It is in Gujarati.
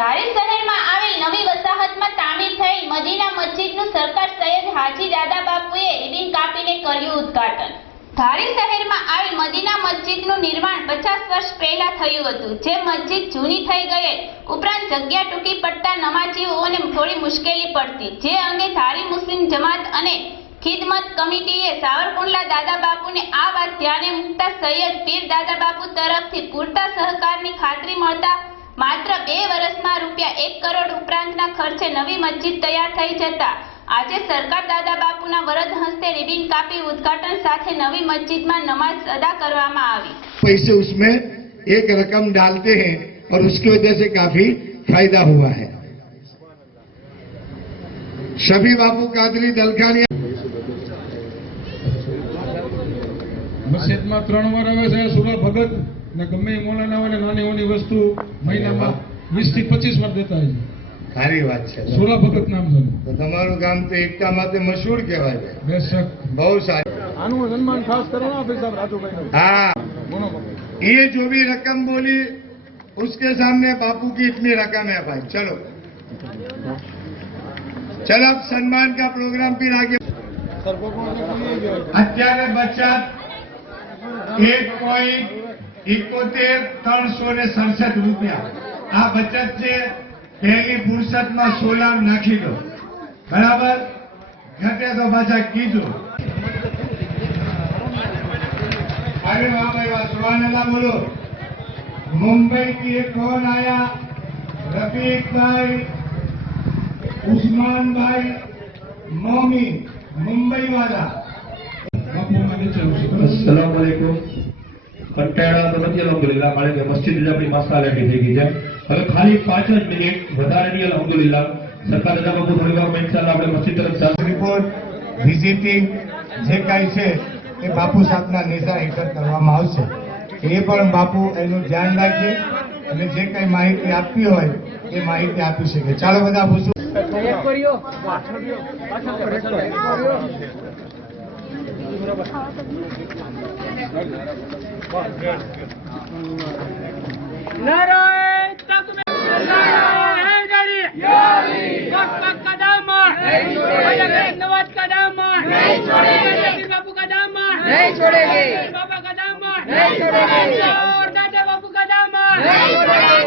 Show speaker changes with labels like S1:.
S1: ધારી શહેરમાં આવેલ નવી વસાહતમાં તામીર થયેલ મદીના મસ્જિદનું સરકાર સૈયદ હાજી દાદા બાપુએ રિબિન કાપીને કર્યું ઉદ્ઘાટન. ધારી શહેરમાં આવેલ મદીના મસ્જિદનું નિર્માણ પચાસ વર્ષ પહેલા થયું હતું. જે મસ્જિદ જૂની થઈ ગયેલ ઉપરાંત જગ્યા ટૂંકી પડતા નમાજીઓને થોડી મુશ્કેલી પડતી. જે અંગે ધારી મુસ્લિમ જમાત અને ખિદમત કમિટીએ સાવરકુંડલા દાદા બાપુને આ વાત ધ્યાને મૂકતા સૈયદ પીર દાદા બાપુ તરફથી પૂરતા સહકારની ખાતરી મળતા માત્ર બે વર્ષમાં રૂપિયા એક કરોડ ઉપરાંતના ખર્ચે નવી મસ્જિદ તૈયાર થઈ જતા આજે સરકાર દાદા બાપુના વરદ હસ્તે રિબિન કાપી ઉદ્ઘાટન સાથે નવી મસ્જિદમાં નમાઝ અદા કરવામાં આવી
S2: पैसे उसमें एक रकम डालते हैं और उसकी वजह से काफी फायदा हुआ है शफी बापू कादरी दलखानी
S3: મસ્જિદમાં ત્રણ વાર આવે છે સુરા ભગત ને ગમે એ મોલાના હોય ને નાની ઓની વસ્તુ મહિનામાં વીસ થી પચીસ વાર દેતા હોય છે
S2: સારી વાત છે
S3: સુરા ભગત નામ છે
S2: તો તમારું ગામ તો એકતા માટે મશહૂર કહેવાય છે
S3: બેશક
S2: બહુ સારું
S3: આનું સન્માન ખાસ કરો ના ભાઈ સાહેબ રાજુભાઈ
S2: हाँ
S3: બોલો બાપા
S2: ये जो भी रकम बोली उसके सामने बापू की इतनी रकम है भाई चलो चलो अब सम्मान का प्रोग्राम फिर आगे
S3: સર ભગવાન
S2: અત્યારે બચત એક પોઈન્ટ ઇકોતેર ત્રણસો ને સડસઠ રૂપિયા. આ બચત છે, પહેલી ફુરસદમાં સોલાર નાખી દો. બરાબર? ઘટે તો પાછા કીધું. અરે વાહ ભાઈ વાહ સુવાનેલા બોલો. મુંબઈ થી એક ફોન આયા? રફીકભાઈ, ઉસ્માનભાઈ, મોમી મુંબઈ
S3: વાળા બાપુ માટે
S4: ચાલુ છે. કંટાળા તો નથી અલહમદુલિલ્લાહ કારણ કે મસ્જિદ જ આપણી મસાલેટી થઈ ગઈ છે. હવે ખાલી પાંચ જ મિનિટ વધારે નહીં અલહમદુલિલ્લાહ. સરકાર રજા બાબુ થોડી વાર ઇન્શાલ્લાહ આપણે મસ્જિદ તરફ
S2: રિપોર્ટ વિઝિટિંગ જે કાંઈ છે એ બાપુ સાહેબના નેજા હેઠળ કરવામાં આવશે. એ પણ બાપુ એનું ધ્યાન રાખે અને જે કાંઈ માહિતી આપવી હોય એ માહિતી આપી શકે. ચાલો બધા પૂછું.
S5: नारायण तकबीर नारायण हैदरी याली वक्त कदम नहीं छोड़ेंगे नवाज कदम नहीं छोड़ेंगे बाबू कदम नहीं छोड़ेंगे बाबा कदम नहीं छोड़ेंगे और दादा बाबू कदम नहीं छोड़ेंगे